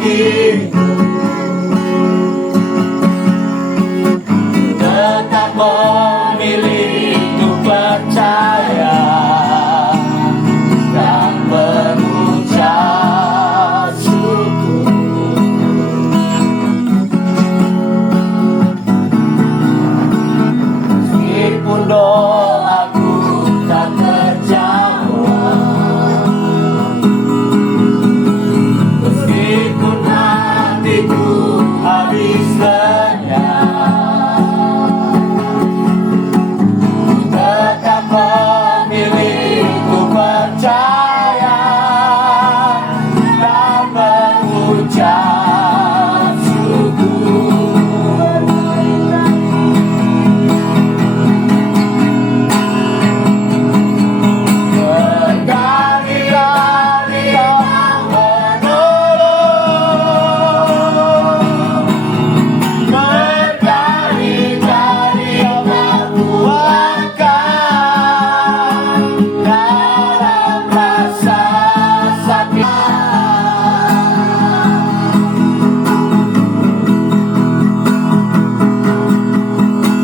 dagingku, tetap memilih untuk percaya dan mengucap syukur. Meskipun doaku tak terjawab, meskipun hatiku habis lenyap, tetap memilih untuk percaya dan mengucap syukur. Berkali-kali Kau menolong, berkali-kali Kau menguatkan dalam rasa sakit.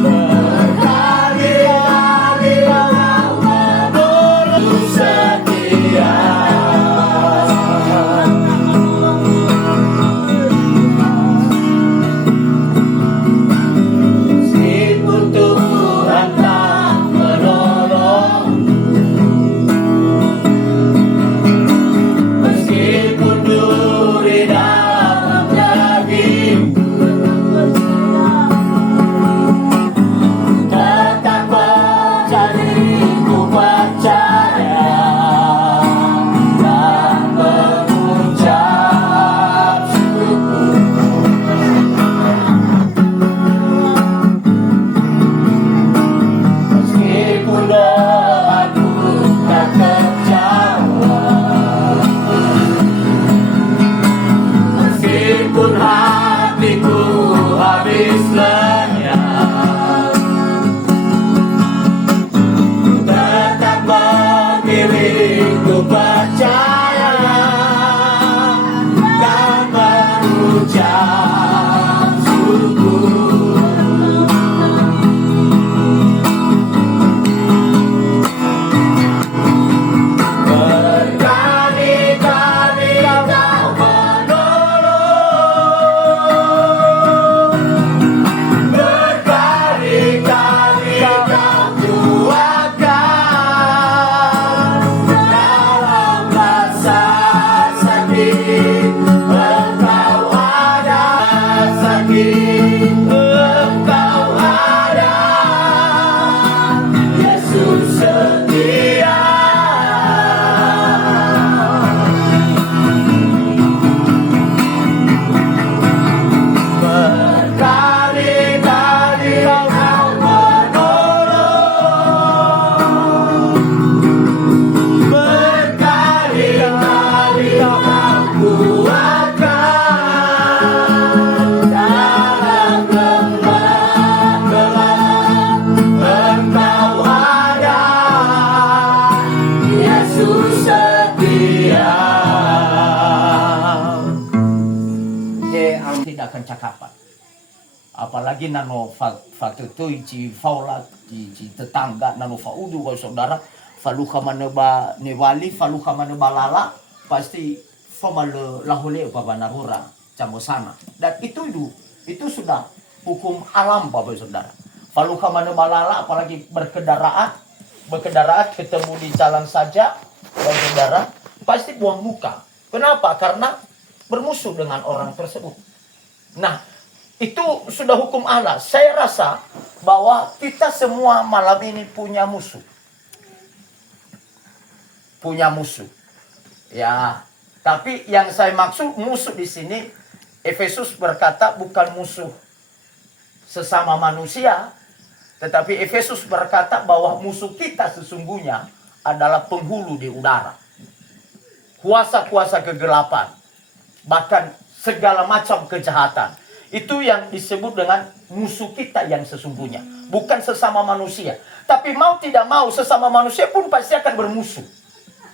Berkali-kali Kau menolong setia. Meskipun Tuhan tak menolong, meskipun duri dalam dagingku, tetap menjadiku percaya dan mengucap syukur. Meskipun doaku tak terjawab, meskipun hatiku habis lenyap, tetap memilih untuk percaya dan mengucap syukur. Berkali-kali Kau menolong, berkali-kali Kau kuatkan dalam rasa sakit. Engkau ada sakit, Engkau ada, Yesus setia. Berkali-kali Kau menolong, berkali-kali Kau kuatkan dalam lemah gelap. Engkau ada, Yesus setia. Tidak akan cakapan. Apalagi nano faktor tu ci faula ci tetangga nano faudu kalau saudara faluka maneba nevali faluka maneba lala pasti famale lahole baba narura camosana. Dan itu sudah hukum alam Bapak Saudara. Faluka maneba lala apalagi berkendaraan ketemu di jalan saja Bapak Saudara pasti buang muka. Kenapa? Karena bermusuh dengan orang tersebut. Nah, itu sudah hukum Allah. Saya rasa bahwa kita semua malam ini punya musuh. Punya musuh. Ya, tapi yang saya maksud musuh di sini, Efesus berkata bukan musuh sesama manusia, tetapi Efesus berkata bahwa musuh kita sesungguhnya adalah penghulu di udara. Kuasa-kuasa kegelapan, bahkan segala macam kejahatan. Itu yang disebut dengan musuh kita yang sesungguhnya. Bukan sesama manusia. Tapi mau tidak mau sesama manusia pun pasti akan bermusuh.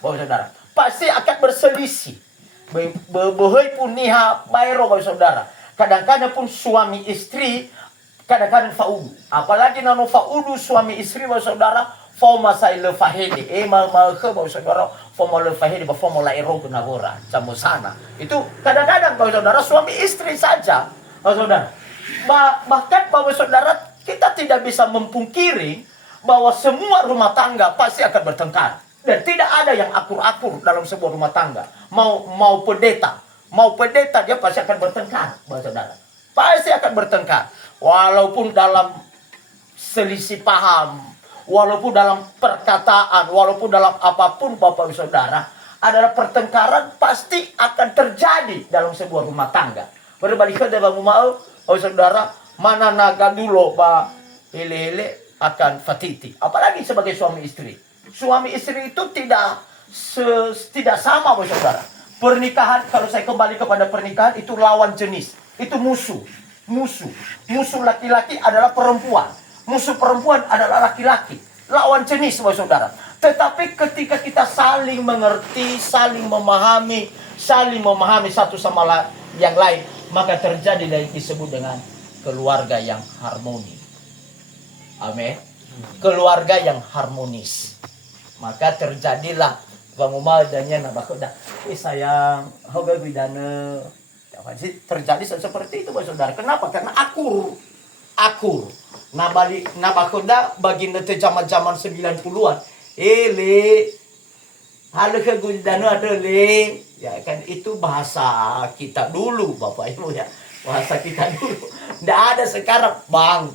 Bapak Saudara, pasti akan berselisih. Behoi pun niha bayro bapak saudara. Kadang-kadang pun suami istri kadang-kadang faudu. Apalagi nano faudu suami istri bapak saudara. Foma sai le fahede. Ke bapak saudara. Foma le fahede. Foma la ero benagora. Camu sana. Itu kadang-kadang bapak saudara suami istri saja. Bapak saudara. Bahkan bapak saudara kita tidak bisa mempungkiri bahwa semua rumah tangga pasti akan bertengkar. Dan tidak ada yang akur-akur dalam sebuah rumah tangga. Mau pendeta dia pasti akan bertengkar, Bapak Saudara. Pasti akan bertengkar. Walaupun dalam selisih paham, walaupun dalam perkataan, walaupun dalam apapun Bapak Saudara, adalah pertengkaran pasti akan terjadi dalam sebuah rumah tangga. Berbalik ke Bang Umau, Bapak Saudara, mana naga dulu ba hele akan fatiti. Apalagi sebagai suami istri. Suami istri itu tidak sama, Bapak Saudara. Pernikahan, kalau saya kembali kepada pernikahan, itu lawan jenis. Itu musuh. Musuh laki-laki adalah perempuan. Musuh perempuan adalah laki-laki. Lawan jenis, Bapak Saudara. Tetapi ketika kita saling mengerti, saling memahami satu sama yang lain, maka terjadi yang disebut dengan keluarga yang harmoni. Amin. Keluarga yang harmonis. Maka terjadilah pengumuman dannya nabakoda. Sayang, hoga bidana. Terjadi seperti itu, Bapak Saudara. Kenapa? Karena akur. Nabakoda baginda te zaman-zaman 90-an. Halo ke bidana ada le. Ya kan itu bahasa kita dulu, Bapak Ibu ya. Bahasa kita dulu. Enggak ada sekarang, Bang.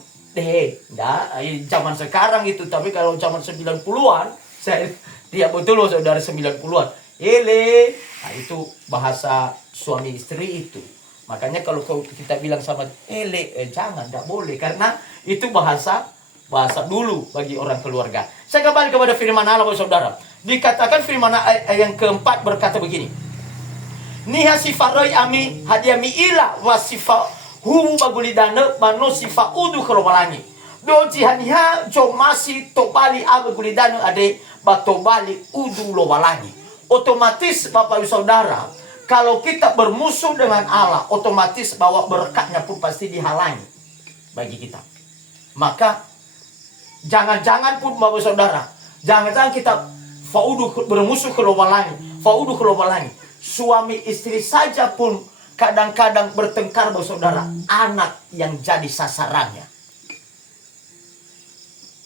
Zaman sekarang itu. Tapi kalau zaman 90-an, dia betul loh saudara 90-an. Nah itu bahasa suami istri itu. Makanya kalau kita bilang sama jangan, tidak boleh. Karena itu bahasa dulu bagi orang keluarga. Saya kembali kepada firman Allah, saudara. Dikatakan firman yang keempat berkata begini. Niha sifaroi ami hadiami ila wasifa hubu bagulidana mano sifa udu kelomalangi. Doji haniha jomasi tobali abagulidana ade batobali udu lowalangi. Otomatis Bapak Ibu Saudara, kalau kita bermusuh dengan Allah, otomatis bahwa berkatnya pun pasti dihalangi bagi kita. Maka jangan-jangan pun Bapak Ibu Saudara, jangan-jangan kita bermusuh ke lowalangi. Suami istri saja pun kadang-kadang bertengkar, Bapak Saudara, anak yang jadi sasarannya.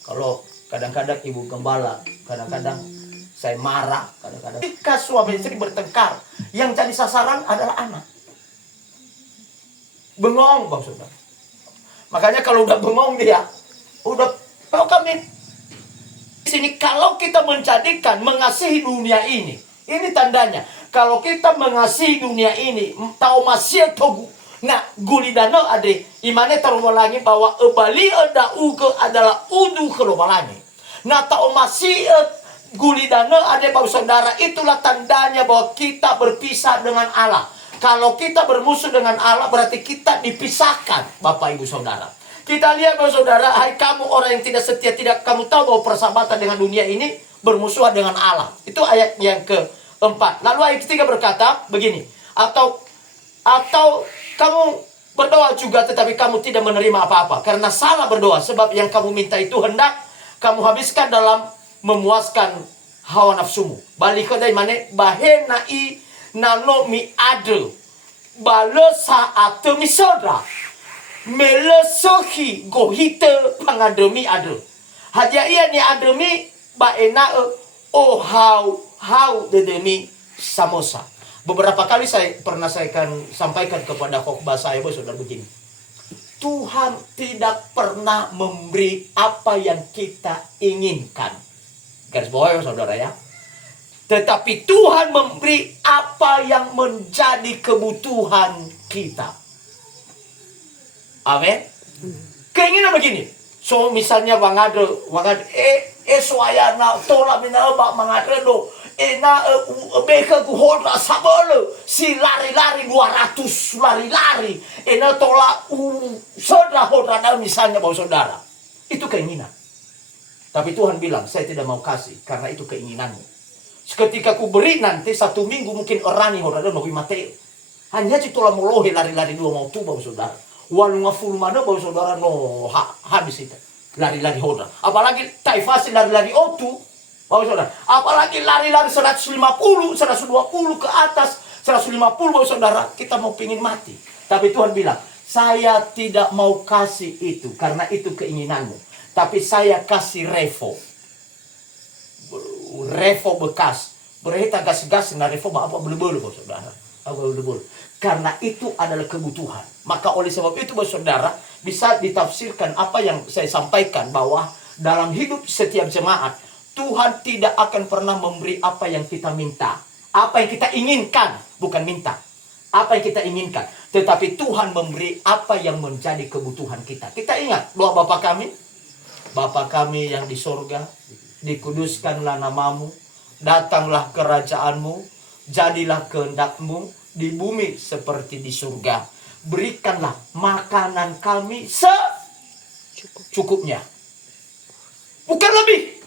Kalau kadang-kadang ibu gembala, kadang-kadang saya marah, kadang-kadang ketika suami istri bertengkar, yang jadi sasaran adalah anak. Bengong, Bapak Saudara. Makanya kalau udah bengong dia, kalau kami di sini, kalau kita mengasihi dunia ini tandanya. Kalau kita mengasihi dunia ini, tahu masih togu. Nah, gulidano ade imane tarumalangi bahwa ebali ada uke adalah udu kelomalangi. Nah, tahu masih gulidano ade Bapak Saudara, itulah tandanya bahwa kita berpisah dengan Allah. Kalau kita bermusuh dengan Allah berarti kita dipisahkan, Bapak Ibu Saudara. Kita lihat Bapak Saudara, hai kamu orang yang tidak setia, tidak kamu tahu bahwa persahabatan dengan dunia ini bermusuhan dengan Allah. Itu ayat yang keempat. Lalu ayat ketiga berkata begini, atau kamu berdoa juga tetapi kamu tidak menerima apa-apa karena salah berdoa, sebab yang kamu minta itu hendak kamu habiskan dalam memuaskan hawa nafsumu. Balik ke dari mana bahenai nano mi ade bale saat misodra melesohi gohite pangademi ade hadia ia ni ademi baena hau dedemi samosa. Beberapa kali saya sampaikan kepada khotbah saya, saudara, begini. Tuhan tidak pernah memberi apa yang kita inginkan. Garis bawah, saudara ya. Tetapi Tuhan memberi apa yang menjadi kebutuhan kita. Amin. Keinginan begini. So misalnya wangade soayana tola mina ba mangade do beka ku hodra sabole si lari-lari 200 lari-lari tola saudara hodra misalnya Bapak Saudara. Itu keinginan. Tapi Tuhan bilang, saya tidak mau kasih karena itu keinginanmu. Ketika ku beri nanti 1 minggu mungkin orani horada no Mateo. Hanya itu lah molohe lari-lari dua mau tuh bau saudara. Walau ngaful mana bau saudara no habis itu. Lari-lari hoda. Apalagi taifasi lari-lari otu. Bau saudara. Apalagi lari-lari 150, 120 ke atas. 150 bau saudara. Kita mau pingin mati. Tapi Tuhan bilang, saya tidak mau kasih itu. Karena itu keinginanmu. Tapi saya kasih revo bekas. Berita gas-gas na revo apa belu-belu bau saudara. Apa belu-belu. Karena itu adalah kebutuhan. Maka oleh sebab itu saudara, bisa ditafsirkan apa yang saya sampaikan, bahwa dalam hidup setiap jemaat, Tuhan tidak akan pernah memberi apa yang kita minta. Apa yang kita inginkan, bukan minta. Apa yang kita inginkan. Tetapi Tuhan memberi apa yang menjadi kebutuhan kita. Kita ingat doa Bapa kami. Bapa kami yang di sorga, dikuduskanlah namamu, datanglah kerajaanmu, jadilah kehendakmu, di bumi seperti di surga. Berikanlah makanan kami secukupnya. Bukan lebih.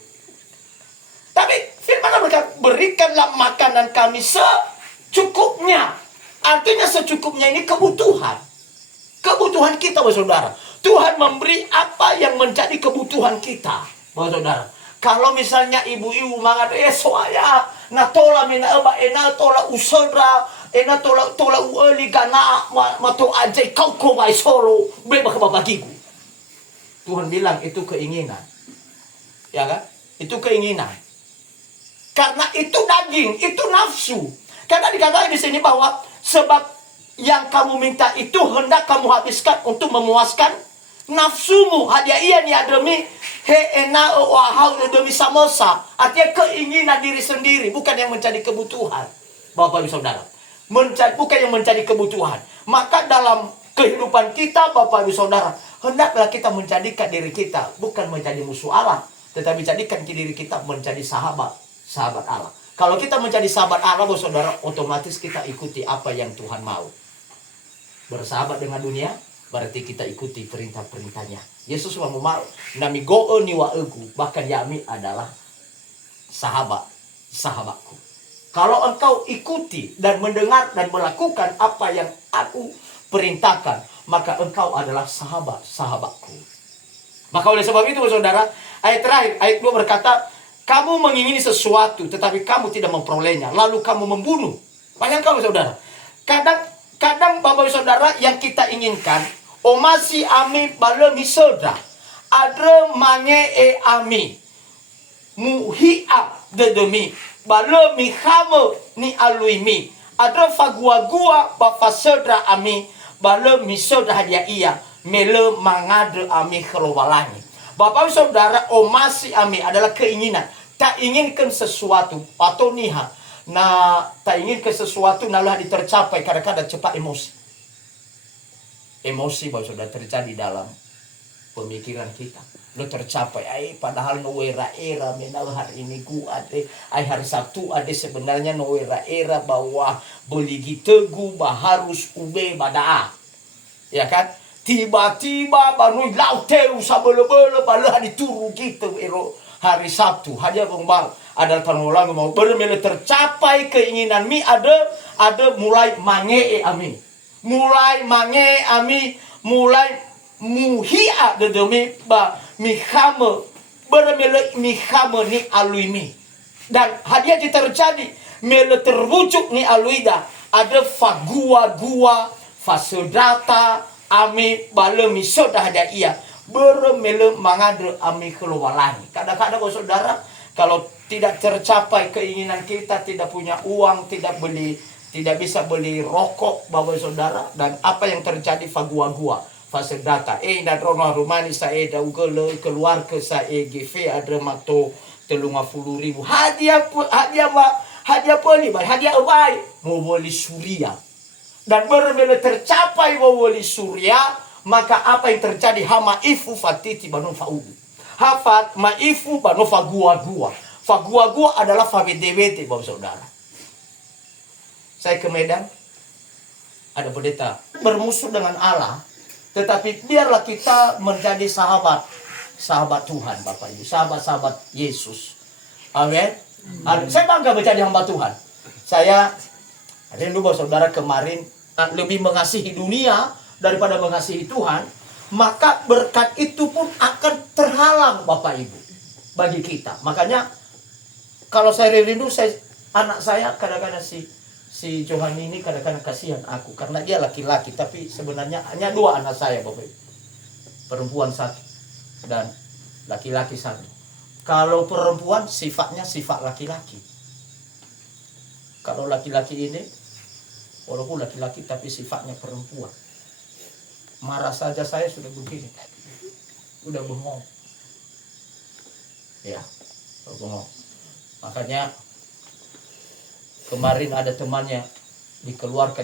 Tapi firman Allah berkata, berikanlah makanan kami secukupnya. Artinya secukupnya ini kebutuhan. Kebutuhan kita, saudara. Tuhan memberi apa yang menjadi kebutuhan kita, saudara. Kalau misalnya ibu-ibu mangat soaya na tola mina eba ena tola usodra ena tola ueli gana mato ajai kau bai soro beba ke bagiku. Tuhan bilang itu keinginan. Ya kan? Itu keinginan. Karena itu daging, itu nafsu. Karena dikatakan di sini bahwa sebab yang kamu minta itu hendak kamu habiskan untuk memuaskan nafsumu. Hadiah iya ni ademi he ena wahau demi samosa. Artinya keinginan diri sendiri, bukan yang menjadi kebutuhan. Bapak Ibu Saudara, bukan yang menjadi kebutuhan. Maka dalam kehidupan kita, Bapak Ibu Saudara, hendaklah kita menjadikan diri kita bukan menjadi musuh Allah, tetapi jadikan diri kita menjadi sahabat Allah. Kalau kita menjadi sahabat Allah, Bapak Saudara, otomatis kita ikuti apa yang Tuhan mau. Bersahabat dengan dunia, berarti kita ikuti perintah-perintahnya. Yesus mau nami go'o ni wa egu, bahkan yami adalah sahabatku. Kalau engkau ikuti dan mendengar dan melakukan apa yang aku perintahkan, maka engkau adalah sahabatku. Maka oleh sebab itu, saudara, ayat terakhir, ayat 2 berkata, kamu mengingini sesuatu, tetapi kamu tidak memperolehnya, lalu kamu membunuh. Bayangkan kamu, saudara. Kadang Bapak Saudara, yang kita inginkan, omasi ami balemi saudara, adre mange ami, muhi'a dedemi, balemi hame ni aluimi, adre fagua-gua bapa saudara ami, balemi saudara hadiah iya, mele mangadre ami kerowalangi. Bapak Saudara, omasi ami adalah keinginan. Tak inginkan sesuatu atau niha. Nah, tak inginkan sesuatu nalah ditercapai, kadang-kadang cepat emosi. Emosi Bapak Saudara terjadi dalam pemikiran kita. Lo tercapai, padahal no era menal hari ini ku ade, hari Sabtu ade sebenarnya no era bahwa beli gitegu harus ube badaa. Ya kan? Tiba-tiba baru lauteu sabele-bele bala dituru gitu hari Sabtu. Hanya bang ada pengulang mau bermele tercapai keinginan mi ada mulai mange ami. Mulai mange ami, mulai muhia de demi ba mihame bermele mihame ni aluimi. Dan hadiah terjadi mele terwujud ni aluida ada fagua-gua fasodata ami balemi soda ada ia bermele mangadre ami kelualangi. Kadang-kadang saudara, kalau tidak tercapai keinginan kita, tidak punya uang, tidak bisa beli rokok Bapak Saudara, dan apa yang terjadi fagua-gua fase data dan rono rumani saya da ugele keluar ke saya GV ada mato 30.000 hadiah poli hadiah ubai mau beli surya. Dan berbeda tercapai wawali surya, maka apa yang terjadi? Hama ifu fatiti banu faudu. Hafat maifu banu fagua-gua. Fagua-gua adalah fabedewete Bapak Saudara. Saya ke Medan, ada pendeta bermusuh dengan Allah, tetapi biarlah kita menjadi sahabat Tuhan Bapak Ibu, sahabat-sahabat Yesus. Amin. Saya bangga menjadi hamba Tuhan. Saya rindu bahwa saudara kemarin lebih mengasihi dunia daripada mengasihi Tuhan. Maka berkat itu pun akan terhalang Bapak Ibu bagi kita. Makanya kalau saya rindu, anak saya kadang-kadang si Johan ini kadang-kadang kasihan aku. Karena dia laki-laki. Tapi sebenarnya hanya 2 anak saya Bapak Ibu. Perempuan 1 dan laki-laki 1. Kalau perempuan sifatnya sifat laki-laki. Kalau laki-laki ini, walaupun laki-laki tapi sifatnya perempuan. Marah saja saya sudah begini. Udah bengong. Ya, bengong. Makanya kemarin ada temannya dikeluarkan